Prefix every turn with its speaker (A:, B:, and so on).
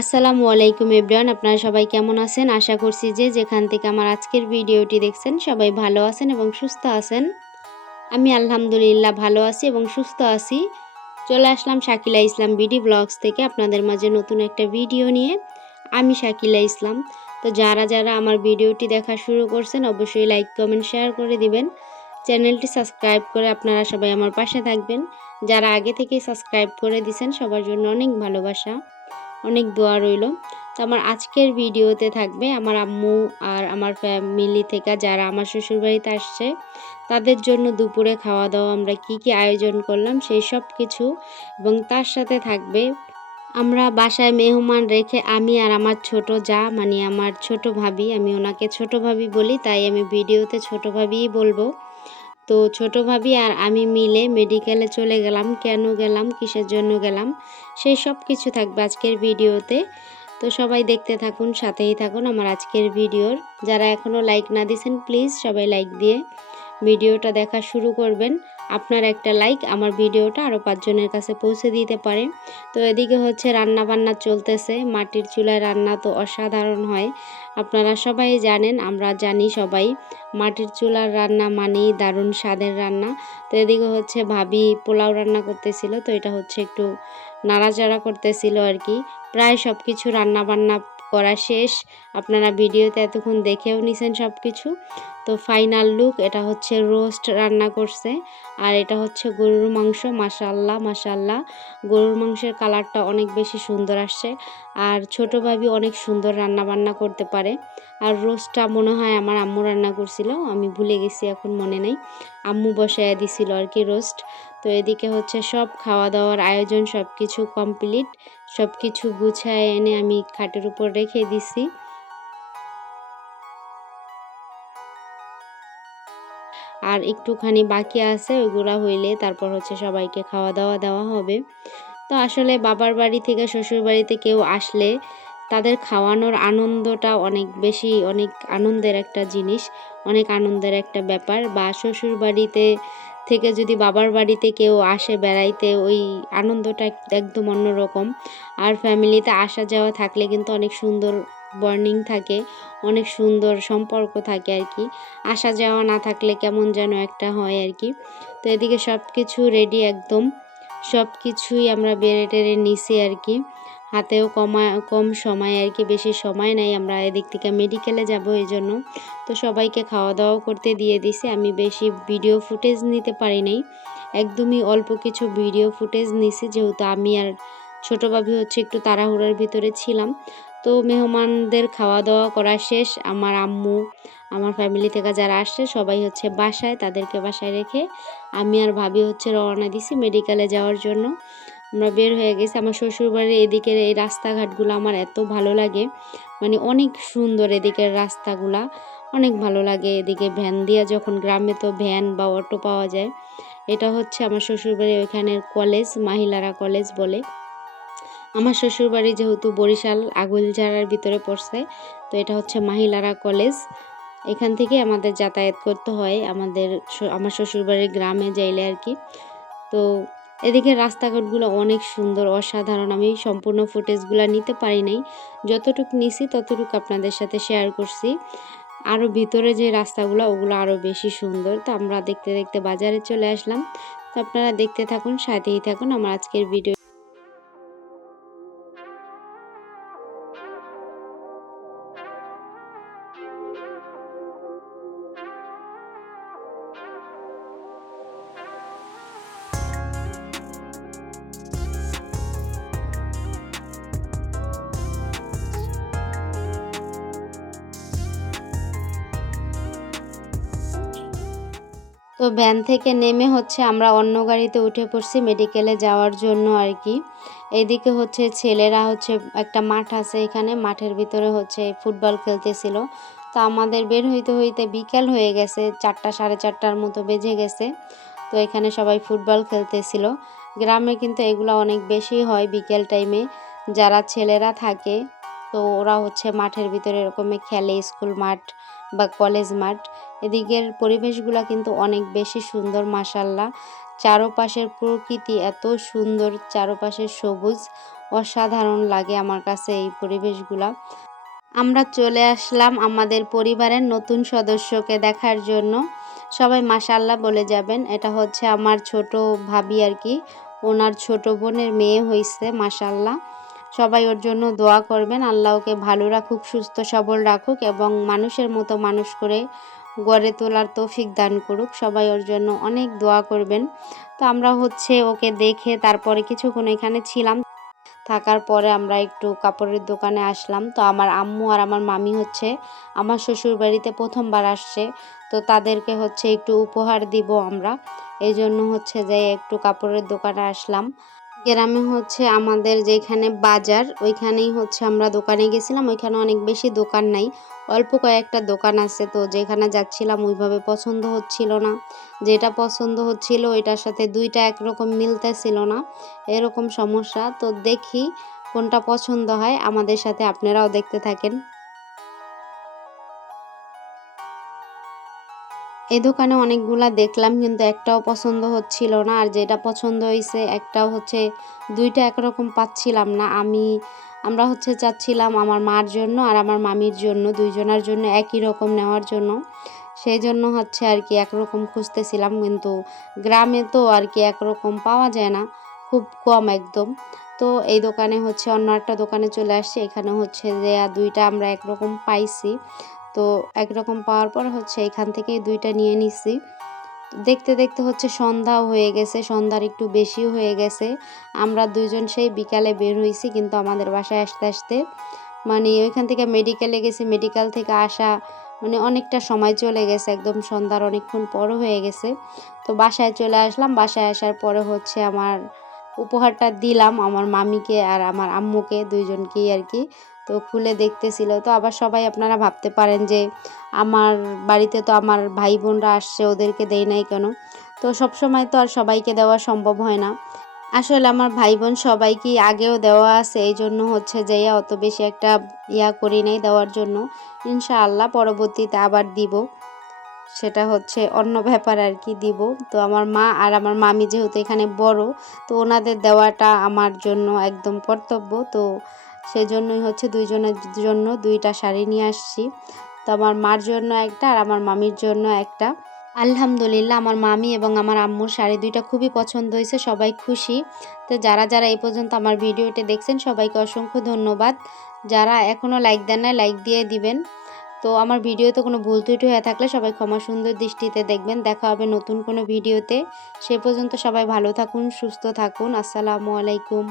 A: আসসালামু আলাইকুম এভরিওয়ান, আপনারা সবাই কেমন আছেন? আশা করছি যে যেখান থেকে আমার আজকের ভিডিওটি দেখছেন, সবাই ভালো আছেন এবং সুস্থ আছেন। আমি আলহামদুলিল্লাহ ভালো আছি এবং সুস্থ আছি। চলে আসলাম শাকিলা ইসলাম বিডি ব্লগস থেকে আপনাদের মাঝে নতুন একটা ভিডিও নিয়ে। আমি শাকিলা ইসলাম। তো যারা যারা আমার ভিডিওটি দেখা শুরু করছেন, অবশ্যই লাইক, কমেন্ট, শেয়ার করে দিবেন। চ্যানেলটি সাবস্ক্রাইব করে আপনারা সবাই আমার পাশে থাকবেন। যারা আগে থেকেই সাবস্ক্রাইব করে দিছেন, সবার জন্য অনেক ভালোবাসা। অনেক দোয়া রইল। তো আমার আজকের ভিডিওতে থাকবে আমার আম্মু আর আমার ফ্যামিলি থেকে যারা আমার শ্বশুরবাড়িতে আসছে, তাদের জন্য দুপুরে খাওয়া দাওয়া আমরা কি কি আয়োজন করলাম সেই সব কিছু এবং তার সাথে থাকবে আমরা বাসায় মেহমান রেখে আমি আর আমার ছোট যা মানে আমার ছোট ভাবি, আমি ওনাকে ছোট ভাবি বলি, তাই আমি ভিডিওতে ছোট ভাবিই বলব। তো ছোটো ভাবি আর আমি মিলে মেডিকেলে চলে গেলাম, কেন গেলাম, কিসের জন্য গেলাম, সেই সব কিছু থাকবে আজকের ভিডিওতে। তো সবাই দেখতে থাকুন, সাথেই থাকুন আমার আজকের ভিডিওর। যারা এখনও লাইক না দিয়েছেন প্লিজ সবাই লাইক দিয়ে ভিডিওটা দেখা শুরু করবেন। আপনার একটা লাইক, আমার ভিডিওটা আরও পাঁচজনের কাছে পৌঁছে দিতে পারে। তো এদিকে হচ্ছে রান্না বান্না চলতেছে, মাটির চুলায় রান্না তো অসাধারণ হয়। আপনারা সবাই জানেন, আমরা জানি সবাই, মাটির চুলার রান্না মানেই দারুণ স্বাদের রান্না। তো এদিকে হচ্ছে ভাবি পোলাও রান্না করতেছিল, তো এটা হচ্ছে একটু নাড়াচাড়া করতেছিল আর কি। প্রায় সব কিছু রান্না বান্না করা শেষ। আপনারা ভিডিওতে এতক্ষণ দেখেও নিছেন সব কিছু তো ফাইনাল লুক এটা হচ্ছে রোস্ট রান্না করছে। আর এটা হচ্ছে গরুর মাংস মাসাল্লাহ মাসাল্লাহ গরুর মাংসের কালারটা অনেক বেশি সুন্দর আসছে। আর ছোট ভাবি অনেক সুন্দর রান্না বান্না করতে পারে। আর রোস্টটা মনে হয় আমার আম্মু রান্না করছিল, আমি ভুলে গেছি, এখন মনে নেই। আম্মু বসায় দিছিল আর কি রোস্ট তো এদিকে হচ্ছে সব খাওয়া দাওয়ার আয়োজন সব কিছু কমপ্লিট সব কিছু গুছায় এনে আমি খাটের উপর রেখে দিছি। আর একটুখানি বাকি আছে, ওইগুলা হইলে তারপর হচ্ছে সবাইকে খাওয়া দাওয়া দেওয়া হবে। তো আসলে বাবার বাড়ি থেকে শ্বশুর বাড়িতে কেউ আসলে তাদের খাওয়ানোর আনন্দটা অনেক বেশি, অনেক আনন্দের একটা জিনিস, অনেক আনন্দের একটা ব্যাপার। বা শ্বশুর বাড়িতে থেকে যদি বাবার বাড়িতে কেউ আসে বেড়াইতে, ওই আনন্দটা একদম অন্যরকম। আর ফ্যামিলিতে আসা যাওয়া থাকলে কিন্তু অনেক সুন্দর বর্নিং থাকে, অনেক সুন্দর সম্পর্ক থাকে আর কি। আসা যাওয়া না থাকলে কেমন যেন একটা হয় আর কি। তো এদিকে সব কিছু রেডি একদম। সব কিছুই আমরা বেড়ে টেড়ে নিছি আর কি। হাতেও কমা, কম সময় আর কি, বেশি সময় নাই, আমরা এদিক থেকে মেডিকেলে যাব এই জন্য। তো সবাইকে খাওয়া দাওয়াও করতে দিয়ে দিছে, আমি বেশি ভিডিও ফুটেজ নিতে পারি নাই। একদমই অল্প কিছু ভিডিও ফুটেজ নিছি, যেহেতু আমি আর ছোটো ভাবি হচ্ছে একটু তাড়াহুড়ার ভিতরে ছিলাম। তো মেহমানদের খাওয়া দাওয়া করা শেষ, আমার আম্মু, আমার ফ্যামিলি থেকে যারা আসছে, সবাই হচ্ছে বাসায়, তাদেরকে বাসায় রেখে আমি আর ভাবি হচ্ছে রওনা দিছি মেডিকেলে যাওয়ার জন্য। আমরা বের হয়ে গেছি। আমার শ্বশুরবাড়ির এদিকের এই রাস্তাঘাটগুলো আমার এত ভালো লাগে। মানে অনেক সুন্দর এদিকের রাস্তাগুলা। অনেক ভালো লাগে এদিকে ভ্যান দিয়া যখন গ্রামে তো ভ্যান বা অটো পাওয়া যায়। এটা হচ্ছে আমার শ্বশুরবাড়ির ওইখানের কলেজ, মাহিলারা কলেজ বলে। আমার শ্বশুরবাড়ি যেহেতু বরিশাল, আগুলঝাড়ার ভিতরে পড়ছে, তো এটা হচ্ছে মাহিলারা কলেজ। এখান থেকে আমাদের যাতায়াত করতে হয়। আমাদের আমার শ্বশুরবাড়ির গ্রামে যাইলে আর কি। তো এদিকে রাস্তাঘাটগুলো অনেক সুন্দর, অসাধারণ। আমি সম্পূর্ণ ফুটেজগুলো নিতে পারি নাই। যতটুকু নিছি, ততটুকু আপনাদের সাথে শেয়ার করছি। আরও ভিতরে যে রাস্তাগুলো, ওগুলো আরও বেশি সুন্দর। তো আমরা দেখতে দেখতে বাজারে চলে আসলাম। তো আপনারা দেখতে থাকুন, সাথেই থাকুন। আমার আজকের ভিডিও তো ভ্যান থেকে নেমে হচ্ছে আমরা অন্য গাড়িতে উঠে পড়ছি মেডিকেলে যাওয়ার জন্য আর কি। এদিকে হচ্ছে ছেলেরা হচ্ছে একটা মাঠ আছে এখানে, মাঠের ভিতরে হচ্ছে ফুটবল খেলতেছিল। তো আমাদের বের হইতে হইতে বিকেল হয়ে গেছে, চারটা, সাড়ে চারটার মতো বেজে গেছে। তো এখানে সবাই ফুটবল খেলতেছিল। গ্রামে কিন্তু এগুলো অনেক বেশি হয় বিকেল টাইমে। যারা ছেলেরা থাকে, তো ওরা হচ্ছে মাঠের ভিতরে এরকমই খেলে, স্কুল মাঠ বা কলেজ মাঠ। এদিকের পরিবেশগুলো কিন্তু অনেক বেশি সুন্দর মাসাল্লাহ চারোপাশের প্রকৃতি এত সুন্দর চারোপাশের সবুজ, অসাধারণ লাগে আমার কাছে এই পরিবেশগুলা। আমরা চলে আসলাম আমাদের পরিবারের নতুন সদস্যকে দেখার জন্য। সবাই মাশাল্লাহ বলে যাবেন, এটা হচ্ছে আমার ছোট ভাবি আর কি। ওনার ছোট বোনের মেয়ে হয়েছে মাশাল্লাহ সবাই ওর জন্য দোয়া করবেন। আল্লাহ ওকে ভালো রাখুক, সুস্থ, সবল রাখুক এবং মানুষের মতো মানুষ করে গড়ে তোলার তৌফিক দান করুক। সবাই ওর জন্য অনেক দোয়া করবেন। তো আমরা হচ্ছে ওকে দেখে তারপরে কিছুক্ষণ এখানে ছিলাম। থাকার পরে আমরা একটু কাপড়ের দোকানে আসলাম। তো আমার আম্মু আর আমার মামি হচ্ছে আমার শ্বশুর বাড়িতে প্রথমবার আসছে। তো তাদেরকে হচ্ছে একটু উপহার দিব আমরা। এই জন্য হচ্ছে যে একটু কাপড়ের দোকানে আসলাম। গ্রামে হচ্ছে আমাদের যেখানে বাজার, ওইখানেই হচ্ছে আমরা দোকানে গেছিলাম। ওইখানে অনেক বেশি দোকান নাই, অল্প কয়েকটা দোকান আছে। তো যেখানে যাচ্ছিলাম ওইভাবে পছন্দ হচ্ছিল না। যেটা পছন্দ হচ্ছিল ওইটার সাথে দুইটা একরকম মিলতেছিল না, এরকম সমস্যা। তো দেখি কোনটা পছন্দ হয়। আমাদের সাথে আপনারাও দেখতে থাকেন। এই দোকানে অনেকগুলা দেখলাম, কিন্তু একটাও পছন্দ হচ্ছিল না। আর যেটা পছন্দ হয়েছে একটাও হচ্ছে দুইটা একরকম পাচ্ছিলাম না। আমি, আমরা হচ্ছে চাচ্ছিলাম আমার মার জন্য আর আমার মামির জন্য, দুইজনার জন্য একই রকম নেওয়ার জন্য। সেই জন্য হচ্ছে আর কি একরকম খুঁজতেছিলাম, কিন্তু গ্রামে তো আর কি একরকম পাওয়া যায় না, খুব কম একদম। তো এই দোকানে হচ্ছে অন্য একটা দোকানে চলে আসছে, এখানে হচ্ছে যে দুইটা আমরা একরকম পাইছি। তো একরকম পাওয়ার পর হচ্ছে এখান থেকে দুইটা নিয়ে নিছি। দেখতে দেখতে হচ্ছে সন্ধ্যাও হয়ে গেছে, সন্ধ্যার একটু বেশি হয়ে গেছে। আমরা দুইজন সেই বিকালে বের হয়েছি কিন্তু আমাদের বাসায় আসতে আসতে মানে ওইখান থেকে মেডিকেলে গেছি, মেডিকেল থেকে আসা মানে অনেকটা সময় চলে গেছে, একদম সন্ধ্যার অনেকক্ষণ পর হয়ে গেছে। তো বাসায় চলে আসলাম, বাসায় আসার পরে হচ্ছে আমার উপহারটা দিলাম আমার মামিকে আর আমার আম্মুকে দুইজনকেই আর কি। তো খুলে দেখতেছিল। তো আবার সবাই আপনারা ভাবতে পারেন যে আমার বাড়িতে তো আমার ভাই বোনরা আসছে, ওদেরকে দেই নাই কেন? তো সব সময় তো আর সবাইকে দেওয়া সম্ভব হয় না। আসলে আমার ভাই বোন সবাইকে আগেও দেওয়া আছে এই জন্য হচ্ছে যে অত বেশি একটা ইয়া করি নাই দেওয়ার জন্য। ইনশাআল্লাহ পরবর্তীতে আবার দিব। সেটা হচ্ছে অন্য ব্যাপার আর কি দিব। তো আমার মা আর আমার মামি যেহেতু এখানে বড়, তো ওনাদের দেওয়াটা আমার জন্য একদম কর্তব্য। তো সেজন্যই হচ্ছে দুইজনের জন্য দুইটা শাড়ি নিয়ে আসছি। তো আমার মার জন্য একটা আর আমার মামির জন্য একটা। আলহামদুলিল্লাহ, আমার মামি এবং আমার আম্মুর শাড়ি দুইটা খুবই পছন্দ হয়েছে, সবাই খুশি। তো যারা যারা এই পর্যন্ত আমার ভিডিওটি দেখছেন, সবাইকে অসংখ্য ধন্যবাদ। যারা এখনও লাইক দেন না লাইক দিয়ে দিবেন। তো আমার ভিডিওতে কোনো ভুল ত্রুটি হয়ে থাকলে সবাই ক্ষমা সুন্দর দৃষ্টিতে দেখবেন। দেখা হবে নতুন কোনো ভিডিওতে। সে পর্যন্ত সবাই ভালো থাকুন, সুস্থ থাকুন। আসসালামু আলাইকুম।